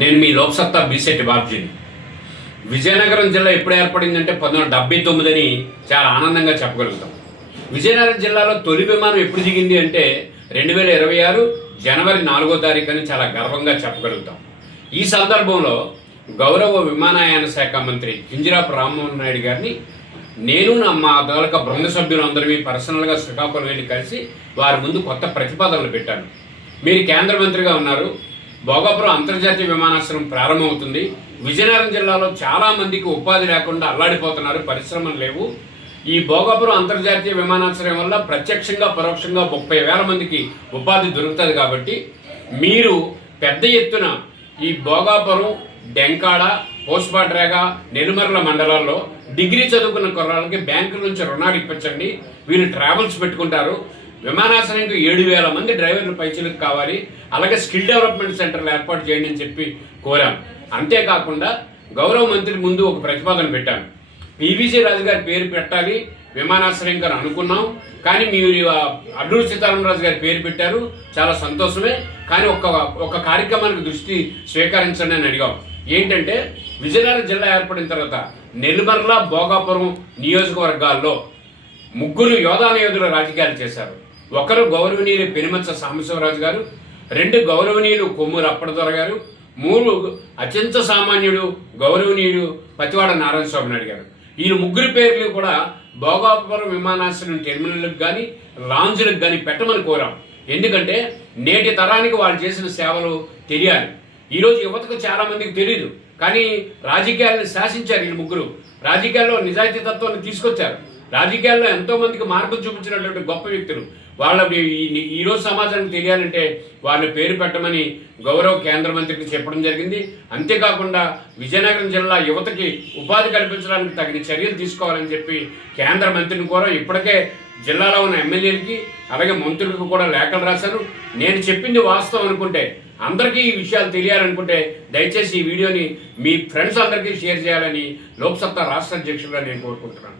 నేను మీ లోక్సత్తా బీసెట్టి బాబ్జీని. విజయనగరం జిల్లా ఎప్పుడు ఏర్పడిందంటే 1979 అని చాలా ఆనందంగా చెప్పగలుగుతాం. విజయనగరం జిల్లాలో తొలి విమానం ఎప్పుడు దిగింది అంటే 2026 జనవరి 4వ తారీఖు అని చాలా గర్వంగా చెప్పగలుగుతాం. ఈ సందర్భంలో గౌరవ విమానయాన శాఖ మంత్రి కింజరాపు రామ్మోహన్ నాయుడు గారిని నేను మా తాలూకా బృంద సభ్యులందరినీ పర్సనల్గా శ్రీకాకుళం వెళ్ళి కలిసి వారి ముందు కొత్త ప్రతిపాదనలు పెట్టాను. మీరు కేంద్ర మంత్రిగా ఉన్నారు, భోగాపురం అంతర్జాతీయ విమానాశ్రయం ప్రారంభమవుతుంది. విజయనగరం జిల్లాలో చాలామందికి ఉపాధి లేకుండా అల్లాడిపోతున్నారు, పరిశ్రమలు లేవు. ఈ భోగాపురం అంతర్జాతీయ విమానాశ్రయం వల్ల ప్రత్యక్షంగా పరోక్షంగా 30,000 మందికి ఉపాధి దొరుకుతుంది. కాబట్టి మీరు పెద్ద ఎత్తున ఈ భోగాపురం, డెంకాడ, పోస్పాట్రేగ, నెల్లిమర్ల మండలాల్లో డిగ్రీ చదువుకున్న కుర్రాళ్ళకి బ్యాంకుల నుంచి రుణాలు ఇప్పించండి. వీళ్ళు ట్రావెల్స్ పెట్టుకుంటారు. విమానాశ్రయంకి 7,000 మంది డ్రైవర్లు పైచలకు కావాలి. అలాగే స్కిల్ డెవలప్మెంట్ సెంటర్లు ఏర్పాటు చేయండి అని చెప్పి కోరాం. అంతేకాకుండా గౌరవ మంత్రి ముందు ఒక ప్రతిపాదన పెట్టాను. పివిసి రాజు గారి పేరు పెట్టాలి విమానాశ్రయం గారు అనుకున్నాం, కానీ మీరు అల్లూరి సీతారామరాజు గారి పేరు పెట్టారు, చాలా సంతోషమే. కానీ ఒక కార్యక్రమానికి దృష్టి స్వీకరించండి అని అడిగాం. ఏంటంటే విజయనగరం జిల్లా ఏర్పడిన తర్వాత నెల్లిమర్ల, భోగాపురం నియోజకవర్గాల్లో 3 యోధులు రాజకీయాలు చేశారు. ఒకరు గౌరవనీయులు పెనుమత్స సాంబశివరాజు గారు, 2 గౌరవనీయులు కొమ్మూరు అప్పడదొర గారు, 3 అత్యంత సామాన్యుడు గౌరవనీయుడు పతివాడ నారాయణ స్వామి నాయుడు గారు. వీళ్ళు 3 పేర్లు కూడా భోగాపురం విమానాశ్రయం టెర్మినల్కి కానీ లాంజ్లకు కానీ పెట్టమని కోరాం. ఎందుకంటే నేటి తరానికి వాళ్ళు చేసిన సేవలు తెలియాలి. ఈరోజు యువతకు చాలామందికి తెలియదు, కానీ రాజకీయాలను శాసించారు. వీళ్ళు 3 రాజకీయాల్లో నిజాయితీ తత్వాన్ని తీసుకొచ్చారు. రాజకీయాల్లో ఎంతోమందికి మార్గం చూపించినటువంటి గొప్ప వ్యక్తులు. వాళ్ళ ఈరోజు సమాజానికి తెలియాలంటే వాళ్ళ పేరు పెట్టమని గౌరవ కేంద్ర మంత్రికి చెప్పడం జరిగింది. అంతేకాకుండా విజయనగరం జిల్లా యువతకి ఉపాధి కల్పించడానికి తగిన చర్యలు తీసుకోవాలని చెప్పి కేంద్ర మంత్రిని కూడా ఇప్పటికే జిల్లాలో ఉన్న ఎమ్మెల్యేలకి అలాగే మంత్రులకు కూడా లేఖలు రాశాను. నేను చెప్పింది వాస్తవం అనుకుంటే, అందరికీ ఈ విషయాలు తెలియాలనుకుంటే దయచేసి ఈ వీడియోని మీ ఫ్రెండ్స్ అందరికీ షేర్ చేయాలని లోక్సత్తా రాష్ట్ర అధ్యక్షుడిగా నేను కోరుకుంటున్నాను.